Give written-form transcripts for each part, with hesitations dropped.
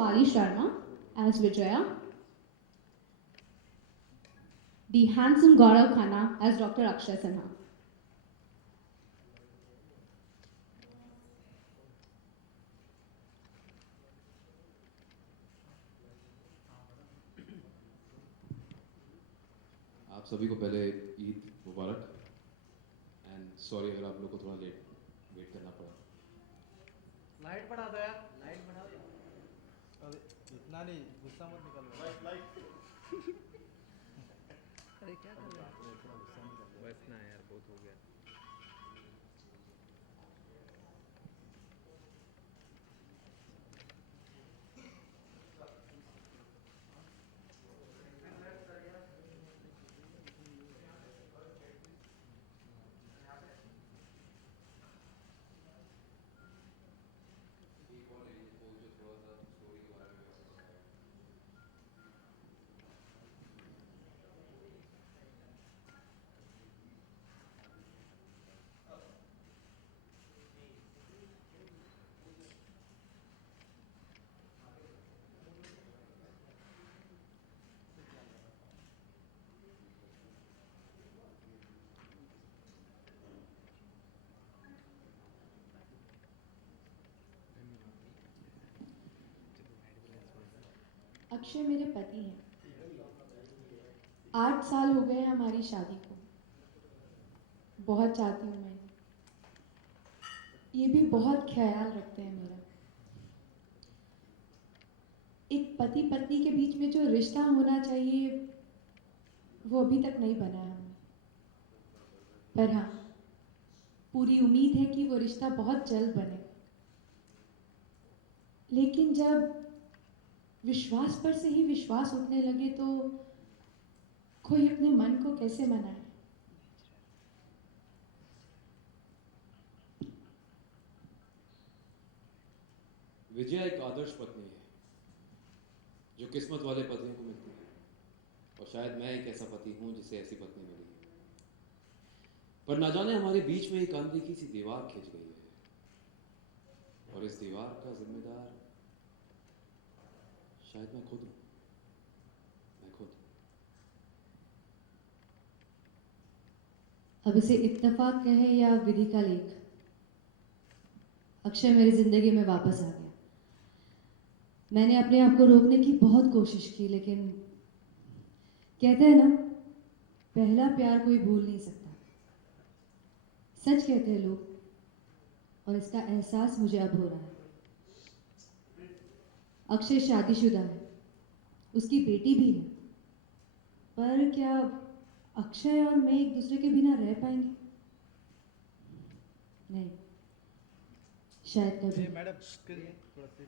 Shefali Sharma as Vijaya, the handsome Gaurav Khanna as Dr. Akshay Sinha. आप सभी को पहले ईद मुबारक एंड सॉरी अगर आप लोग को थोड़ा लेट वेट करना पड़ा। लाइट बढ़ा दो यार, लाइट बढ़ा दो। अरे इतना नहीं, गुस्सा मत निकालो। लाइट लाइट अरे क्या कर रहे हो? थोड़ा गुस्सा निकालो बस ना यार, बहुत हो गया। अक्षय मेरे पति हैं। 8 साल हो गए हमारी शादी को। बहुत चाहती हूँ मैं, ये भी बहुत ख्याल रखते हैं मेरा। एक पति पत्नी के बीच में जो रिश्ता होना चाहिए वो अभी तक नहीं बना है हमें। पर हाँ, पूरी उम्मीद है कि वो रिश्ता बहुत जल्द बने। लेकिन जब विश्वास पर से ही विश्वास उठने लगे तो कोई अपने मन को कैसे मनाए। विजया एक आदर्श पत्नी है जो किस्मत वाले पतियों को मिलती है, और शायद मैं एक ऐसा पति हूं जिसे ऐसी पत्नी मिली है। पर ना जाने हमारे बीच में एक अनदेखी सी दीवार खिंच गई है, और इस दीवार का जिम्मेदार शायद मैं खुद हूं। मैं खुद। अब इसे इत्तेफाक कहे या विधि का लेख, अक्षय मेरी जिंदगी में वापस आ गया। मैंने अपने आप को रोकने की बहुत कोशिश की, लेकिन कहते हैं ना, पहला प्यार कोई भूल नहीं सकता। सच कहते हैं लोग, और इसका एहसास मुझे अब हो रहा है। अक्षय शादीशुदा है, उसकी बेटी भी है। पर क्या अक्षय और मैं एक दूसरे के बिना रह पाएंगे? नहीं, शायद कभी। मैडम थोड़ा सा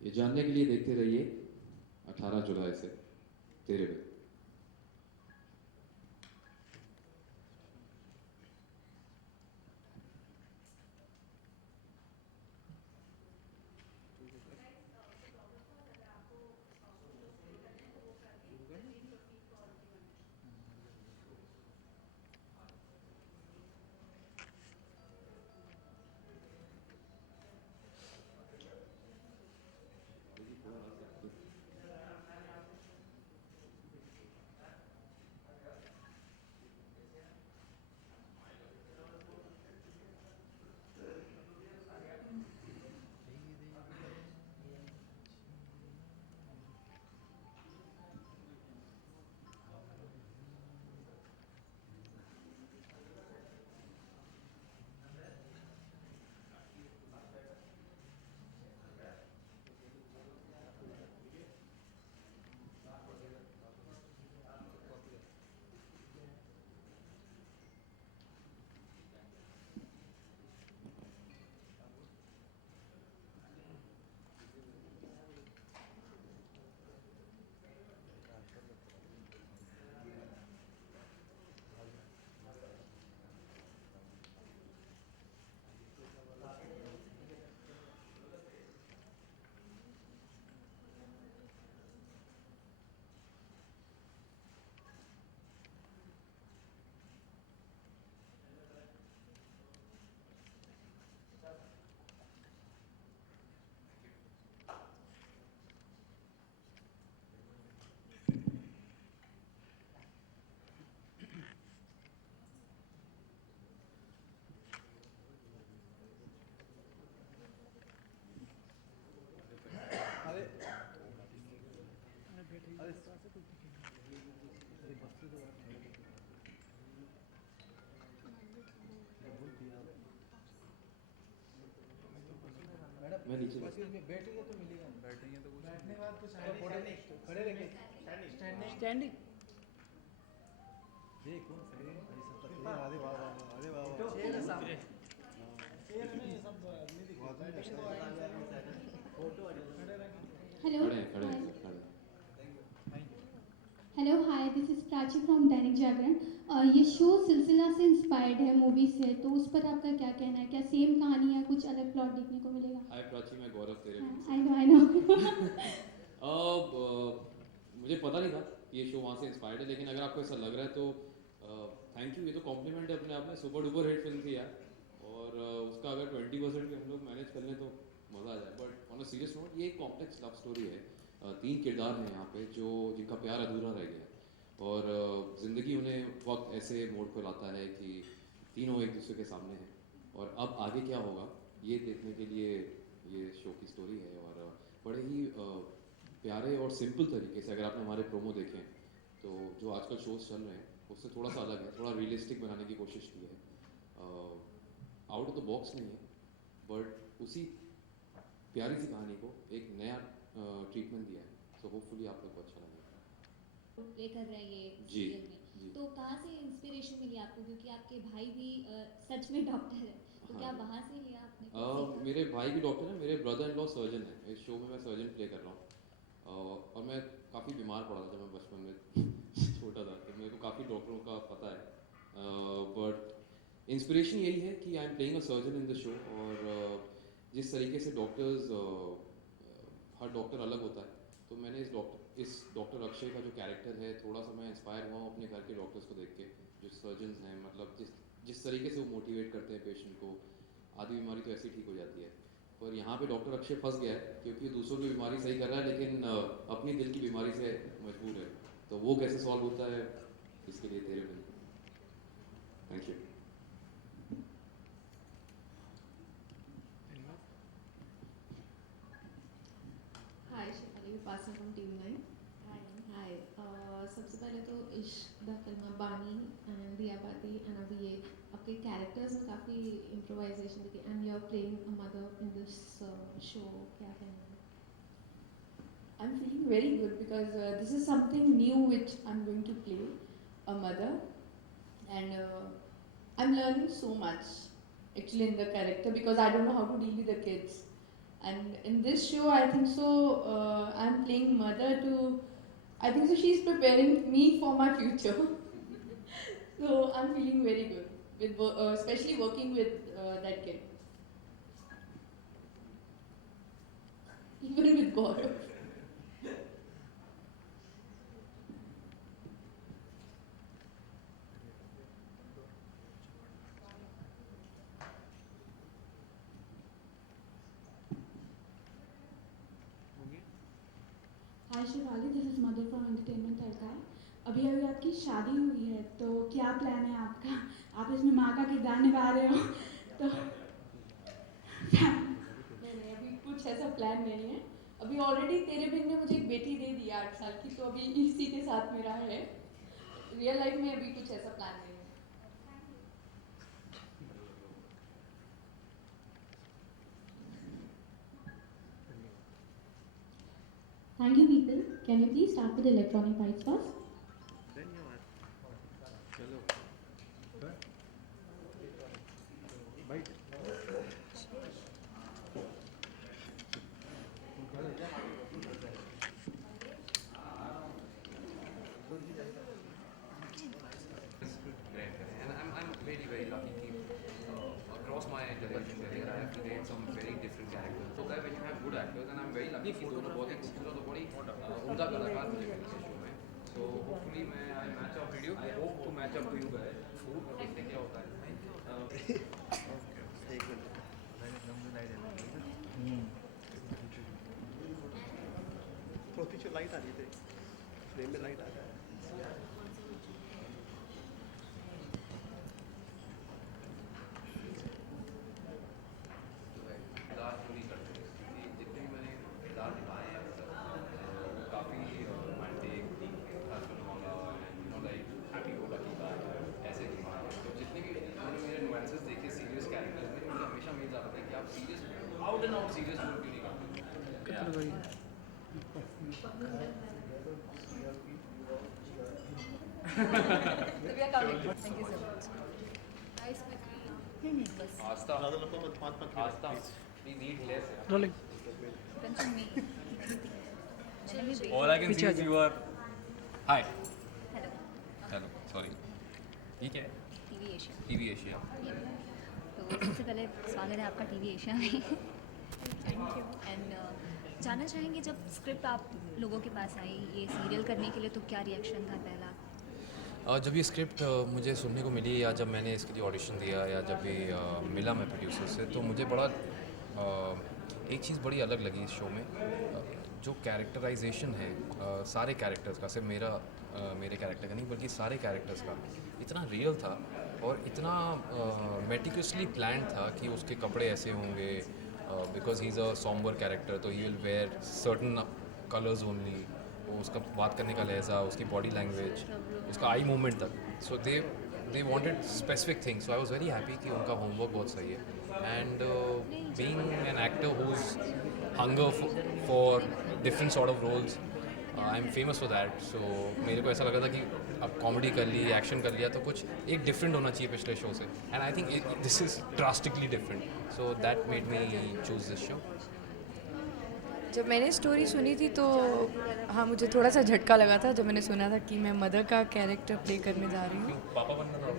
ये जानने के लिए देखते रहिए 18 जुलाई से तेरे पे। मैं नीचे बस बैठ- इसमें बैठेंगे तो मिलेगा नहीं। बैठेंगे तो कुछ बैठने नहीं। के बाद कुछ खड़े रह के स्टैंडिंग। ये कौन सा है? अरे वाह वाह वाह, अरे वाह वाह। चेयर है सामने। चेयर में ये सब नहीं दिखा। बैठेंगे तो आएंगे फोटो आ जाएगा। खड़े रहेंगे। Hello. खड़े हैं, खड़े Hi. हैं, खड़े हैं। Thank you. Hello, hi. This is Prachi from Dainik Jagran. ये शो सिलसिला से इंस्पायर्ड है मूवी से, तो उस पर आपका क्या कहना है? क्या सेम कहानी या कुछ अलग प्लॉट देखने को मिलेगा? हाय प्राची, मैं गौरव तेरे friend I know, I know. से। मुझे पता नहीं था कि ये शो वहाँ से इंस्पायर्ड है, लेकिन अगर आपको ऐसा लग रहा है तो थैंक यू। ये तो कॉम्प्लीमेंट है अपने आप में। सुपर डुपर हिट फिल्म थी यार, और उसका अगर 20% भी हम लोग मैनेज कर लें तो मज़ा आ जाए। But on a serious note, ये एक कॉम्प्लेक्स लव स्टोरी है। 3 किरदार हैं यहाँ पे जो जिनका प्यार अधूरा रह गया, और ज़िंदगी उन्हें वक्त ऐसे मोड़ पर लाता है कि तीनों एक दूसरे के सामने हैं, और अब आगे क्या होगा ये देखने के लिए ये शो की स्टोरी है। और बड़े ही प्यारे और सिंपल तरीके से, अगर आपने हमारे प्रोमो देखे हैं तो जो आजकल शोज चल रहे हैं उससे थोड़ा सा अलग है, थोड़ा रियलिस्टिक बनाने की कोशिश की है। आउट ऑफ द बॉक्स नहीं है, बट उसी प्यारी सी कहानी को एक नया ट्रीटमेंट दिया है। सो होपफुली आप लोग को अच्छा लगेगा। प्ले कर रहे हैं ये जी, सीरियल में, जी। तो कहाँ से इंस्पिरेशन मिली आपको? क्योंकि आपके भाई भी सच में डॉक्टर है, तो क्या हाँ। वहाँ से लिया आपने? कुछ सीखा? मेरे भाई भी डॉक्टर हैं, मेरे ब्रदर इन लॉ सर्जन है। इस शो में मैं सर्जन प्ले कर रहा हूँ। और मैं काफ़ी बीमार पड़ा था जब मैं बचपन में छोटा था, तो मेरे को काफ़ी डॉक्टरों का पता है। बट इंस्पिरेशन यही है कि I am playing a surgeon in the show, और जिस तरीके से डॉक्टर्स, हर डॉक्टर अलग होता है, तो मैंने इस डॉक्टर अक्षय का जो कैरेक्टर है, थोड़ा सा मैं इंस्पायर हुआ हूँ अपने घर के डॉक्टर्स को देख के, जो सर्जन्स हैं। मतलब जिस तरीके से वो मोटिवेट करते हैं पेशेंट को। आधी बीमारी तो ऐसे ही ठीक हो जाती है, पर यहाँ पे डॉक्टर अक्षय फंस गया है क्योंकि दूसरों की बीमारी सही कर रहा है, लेकिन अपनी दिल की बीमारी से मजबूर है। तो वो कैसे सॉल्व होता है, इसके लिए तेरे बिल। Thank you. Hi Shifali Vipasana from TV9। Hi, सबसे पहले तो इश्क द फिल्म बानी एंड दिया बाती, एंड अभी ये आपके कैरेक्टर्स में काफ़ी इम्प्रोवाइजेशन दिखी, and you are playing a mother in this show. क्या कहना है? I'm feeling very good because this is something new which I'm going to play, a mother, and I'm learning so much actually in the character because I don't know how to deal with the kids. And in this show, I think so, I'm playing mother to, I think so she's preparing me for my future. So I'm feeling very good, with especially working with that kid. Even with Gaurav. Hi Shivali, this is मदर from entertainment Tadka. अभी अभी आपकी शादी हुई है, तो क्या plan है आपका? आप इसमें माँ का किरदार निभा रहे हो, तो नहीं, अभी कुछ ऐसा प्लान नहीं है। अभी ऑलरेडी तेरे बहन ने मुझे एक बेटी दे दी 8 साल की, तो अभी इसी के साथ मेरा है। रियल लाइफ में अभी कुछ ऐसा प्लान नहीं है। Thank you, people. Can you please start with the electronic bites first? चलो बैठ। And I'm very, very lucky कि across my television career I have played some very different characters. So that when you have good actors, and I'm very lucky कि दोनों बहुत ही खूबसूरत और बड़ी उम्दा कलाकार मुझे मिले इस शो में. So hopefully मैं I match up video. I hope to match up to you guys. देखते क्या होता है. तो पीछे लाइट आ रही थी, फ्रेम में लाइट आ रहा है। किरदार पूरी करते हैं क्योंकि जितने भी मैंने किरदार निभाए हैं वो काफ़ी रोमांटिक, हस्बैंड वाला, लाइक हैप्पी गो लकी का ऐसे निभाए हैं। तो जितने भी मैंने मेरे नुआंसेस देखे सीरियस कैरेक्टर्स में, मुझे हमेशा उम्मीद आता है कि आप serious out and out serious role के लिए काम किया। Aastha Aastha we need less Rolling. All I can see is you are. Hi. Hello Hello. Sorry. ठीक है. TV Asia TV Asia. तो सबसे पहले स्वागत है आपका टीवी एशिया में एंड जानना चाहेंगे जब स्क्रिप्ट आप लोगों के पास आई ये सीरियल करने के लिए तो क्या रिएक्शन था पहला? जब ये स्क्रिप्ट मुझे सुनने को मिली या जब मैंने इसके लिए ऑडिशन दिया या जब भी मिला मैं प्रोड्यूसर से तो मुझे बड़ा एक चीज़ बड़ी अलग लगी इस शो में। जो कैरेक्टराइजेशन है सारे कैरेक्टर्स का, सिर्फ मेरे कैरेक्टर का नहीं बल्कि सारे कैरेक्टर्स का इतना रियल था और इतना मेटिकुलसली प्लान था कि उसके कपड़े ऐसे होंगे because he is a sombre character तो he will wear certain colours only, उसका बात करने का लहजा, उसकी बॉडी लैंग्वेज, उसका आई मूवमेंट तक। So they wanted specific things, so I was very happy कि उनका होमवर्क बहुत सही है। And being an actor who is hunger for different sort of roles, I am famous for that. So मेरे को ऐसा लगा था कि अब कॉमेडी कर ली, एक्शन कर लिया तो कुछ एक डिफरेंट होना चाहिए पिछले शो से, and I think this is drastically different, so that made me choose this show. जब मैंने स्टोरी सुनी थी तो हाँ मुझे थोड़ा सा झटका लगा था जब मैंने सुना था कि मैं मदर का कैरेक्टर प्ले करने जा रही हूँ। पापा बनना था।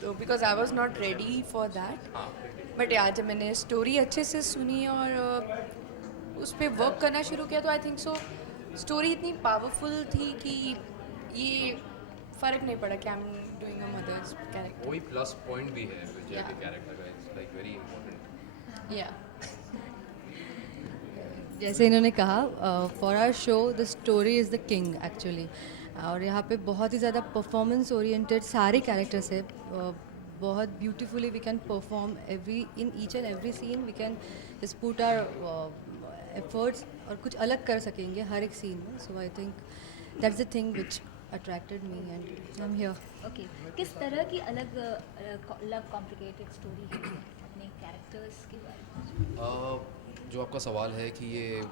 तो because I was not ready for that, but यार जब मैंने स्टोरी अच्छे से सुनी और उस पर वर्क करना शुरू किया तो आई थिंक सो स्टोरी इतनी पावरफुल थी कि ये फ़र्क नहीं पड़ा कि I am doing a mother's character. वही प्लस पॉइंट भी है विजय के कैरेक्टर का, इट्स लाइक वेरी इंपॉर्टेंट। या जैसे इन्होंने कहा for our show the story is the king actually, और यहाँ पे बहुत ही ज़्यादा परफॉर्मेंस ओरिएंटेड सारे कैरेक्टर्स है, बहुत beautifully we can perform every in each and every scene, we can just put our efforts और कुछ अलग कर सकेंगे हर एक सीन में। So I think that's the thing which attracted me and I am here. Okay, किस तरह की अलग अलग कॉम्प्लिकेटेड स्टोरी है अपने कैरेक्टर्स के बारे में? जो आपका सवाल है कि ये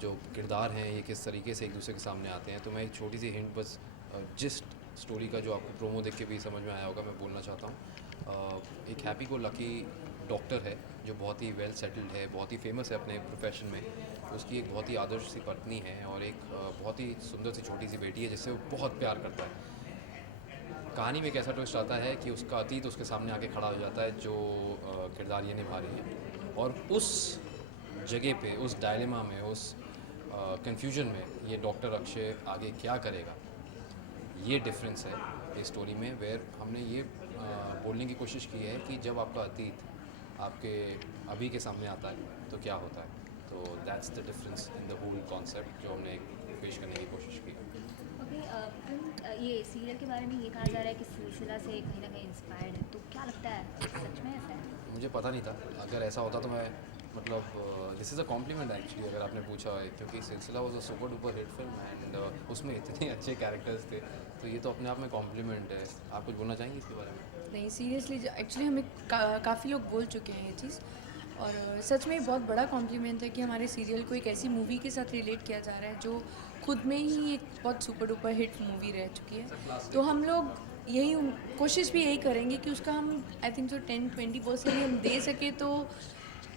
जो किरदार हैं ये किस तरीके से एक दूसरे के सामने आते हैं, तो मैं एक छोटी सी हिंट बस जिस स्टोरी का जो आपको प्रोमो देख के भी समझ में आया होगा मैं बोलना चाहता हूँ। एक हैप्पी को लकी डॉक्टर है जो बहुत ही वेल सेटल्ड है, बहुत ही फेमस है अपने प्रोफेशन में, उसकी एक बहुत ही आदर्श सी पत्नी है और एक बहुत ही सुंदर सी छोटी सी बेटी है जिससे वो बहुत प्यार करता है। कहानी में एक ऐसा ट्विस्ट आता है कि उसका अतीत उसके सामने आके खड़ा हो जाता है जो किरदार ये निभा रही है, और उस जगह पे, उस डायलेमा में, उस कन्फ्यूजन में ये डॉक्टर अक्षय आगे क्या करेगा, ये डिफरेंस है इस स्टोरी में, वेयर हमने ये बोलने की कोशिश की है कि जब आपका अतीत आपके अभी के सामने आता है तो क्या होता है। तो that's the difference in the whole concept जो हमने पेश करने की कोशिश की। ओके, ये सीरियल के बारे में ये कहा जा रहा है कि सिलसिला से कहीं ना कहीं इंस्पायर्ड है, तो क्या लगता है सच में ऐसा है? मुझे पता नहीं था, अगर ऐसा होता तो मैं this is a compliment actually अगर आपने पूछा है, क्योंकि सिलसिला was a super duper hit film and उसमें इतने अच्छे कैरेक्टर्स थे, तो ये तो अपने आप में कॉम्प्लीमेंट है। आप कुछ बोलना चाहेंगे इसके बारे में? नहीं सीरियसली एक्चुअली हमें काफ़ी लोग बोल चुके हैं ये चीज़, और सच में बहुत बड़ा कॉम्प्लीमेंट है कि हमारे सीरियल को एक ऐसी मूवी के साथ रिलेट किया जा रहा है जो खुद में ही एक बहुत सुपर डुपर हिट मूवी रह चुकी है। तो हम लोग यही कोशिश भी यही करेंगे कि उसका हम आई थिंक सो 10-20% हम दे सके, तो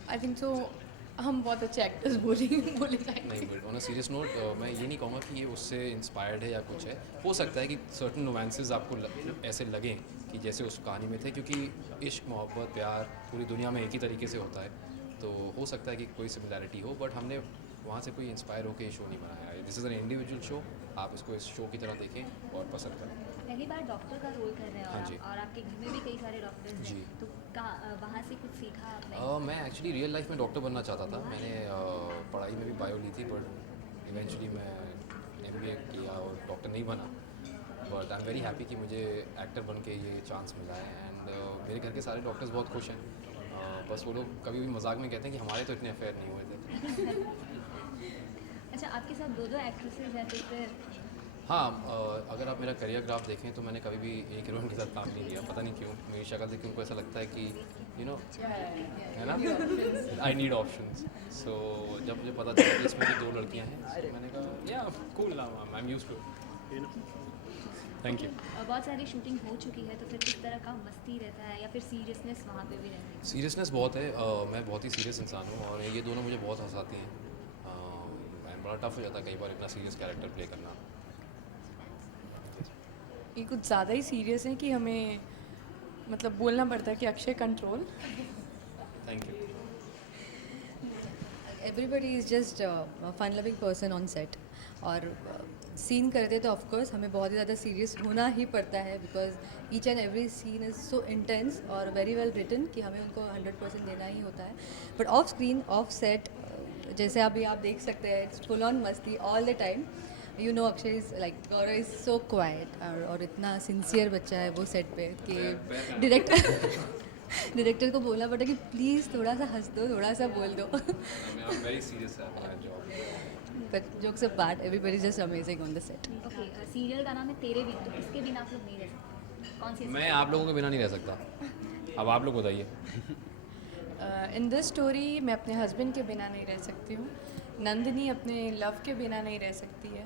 आई थिंक सो हम बहुत अच्छे एक्टर्स बोले जाएंगे। नहीं, but on a serious note मैं ये नहीं कहूँगा कि ये उससे इंस्पायर्ड है या कुछ है। हो सकता है कि सर्टन रोमांसेस आपको ऐसे लगें कि जैसे उस कहानी में थे, क्योंकि इश्क, मोहब्बत, प्यार पूरी दुनिया में एक ही तरीके से होता है, तो हो सकता है कि कोई सिमिलैरिटी हो, बट हमने वहाँ से कोई इंस्पायर होकर ये शो नहीं बनाया है। This is an individual show, आप इसको इस शो की तरह देखें और पसंद करें। पहली बार डॉक्टर का रोल कर रहे हैं हाँ जी। और आपके घर में भी कई सारे डॉक्टर्स जी। हैं, तो वहाँ से कुछ सीखा आपने? मैं एक्चुअली रियल लाइफ में डॉक्टर बनना चाहता था। मैंने पढ़ाई में भी बायो ली थी, बट इवेंचुअली मैं MBA किया और डॉक्टर नहीं बना, but I am very happy कि मुझे एक्टर बन के ये चांस मिला है। एंड मेरे घर के सारे डॉक्टर्स बहुत खुश हैं। बस वो लोग कभी भी मजाक में कहते हैं कि हमारे तो इतने अफेयर नहीं हुए थे। अच्छा, आपके साथ दो एक्ट्रेसेस हैं, तो फिर हाँ, अगर आप मेरा करियर ग्राफ देखें तो मैंने कभी भी एक हीरोइन के साथ काम नहीं किया, पता नहीं क्यों। मेरी शक्ल देख के उनको ऐसा लगता है कि यू नो है ना, आई नीड ऑप्शंस। सो जब मुझे पता चला कि इसमें भी 2 लड़कियां हैं, so मैंने कहा yeah cool, I am used to. Thank you. बहुत सारी शूटिंग हो चुकी है, तो फिर किस तरह का मस्ती रहता है या फिर सीरियसनेस वहाँ पे भी रहती है? सीरियसनेस बहुत है। मैं बहुत ही सीरियस इंसान हूँ और ये दोनों मुझे बहुत हंसाती हैं। बड़ा टफ हो जाता है कई बार इतना सीरियस कैरेक्टर प्ले करना। ये कुछ ज़्यादा ही सीरियस है कि हमें मतलब बोलना पड़ता है कि Akshay control. Thank you. Everybody is just fun loving person on set, और सीन करते तो ऑफकोर्स हमें बहुत ही ज़्यादा सीरियस होना ही पड़ता है, because each and every scene is so intense और वेरी वेल रिटन कि हमें उनको 100% देना ही होता है। But off screen, off set, जैसे अभी आप देख सकते हैं, इट्स फुल ऑन मस्ती all the time. You know, Akshay is like, Gaurav is so quite और इतना सिंसियर बच्चा है वो सेट पे कि डायरेक्टर को बोलना पड़ता कि प्लीज़ थोड़ा सा हंस दो, थोड़ा सा बोल दो। I am very serious at my job. But jokes apart, everybody is just amazing on the set. Okay, serial का नाम है तेरे बिन, तो इसके बिना आप लोग नहीं रह सकते। कौन सी? मैं आप लोगों के बिना नहीं रह सकता। अब आप लोग बताइए। इन दिस स्टोरी मैं अपने हस्बैंड के बिना नहीं रह सकती हूँ। नंदिनी अपने लव के बिना नहीं रह सकती है।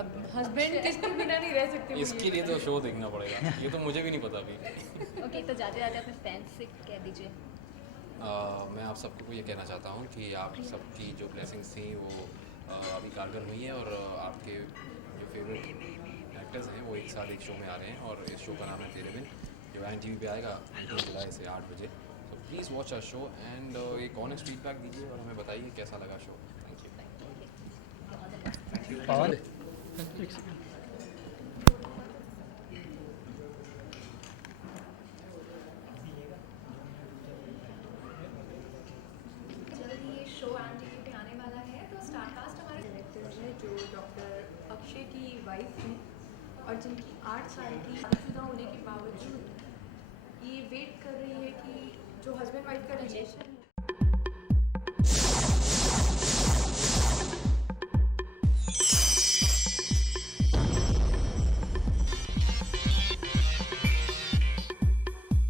अब हस्बैंड किसके बिना नहीं रह सकती? इसके लिए तो शो देखना पड़ेगा, ये तो मुझे भी नहीं पता अभी। ओके, तो जाते जाते अपने फैंस से कह दीजिए। मैं आप सबको ये कहना चाहता हूँ कि आप सबकी जो ब्लेसिंग्स थी वो अभी कारगर हुई हैं, और आपके जो फेवरेट एक्टर्स हैं वो एक साथ एक शो में आ रहे हैं, और इस शो का नाम है तेरे बिन, जो INTV पे आएगा 19 जुलाई से 8 बजे। तो please watch our show and एक ऑनेस्ट फीडबैक दीजिए और हमें बताइए कैसा लगा शो। Thank you. पवन जल्द ही ये शो INTV पे आने वाला है, तो स्टारकास्ट हमारे डायरेक्टर है जो डॉक्टर अक्षय की वाइफ हैं और जिनकी 8 साल की शादीशुदा होने के बावजूद ये वेट कर रही है कि जो हस्बैंड वाइफ का रिलेशन है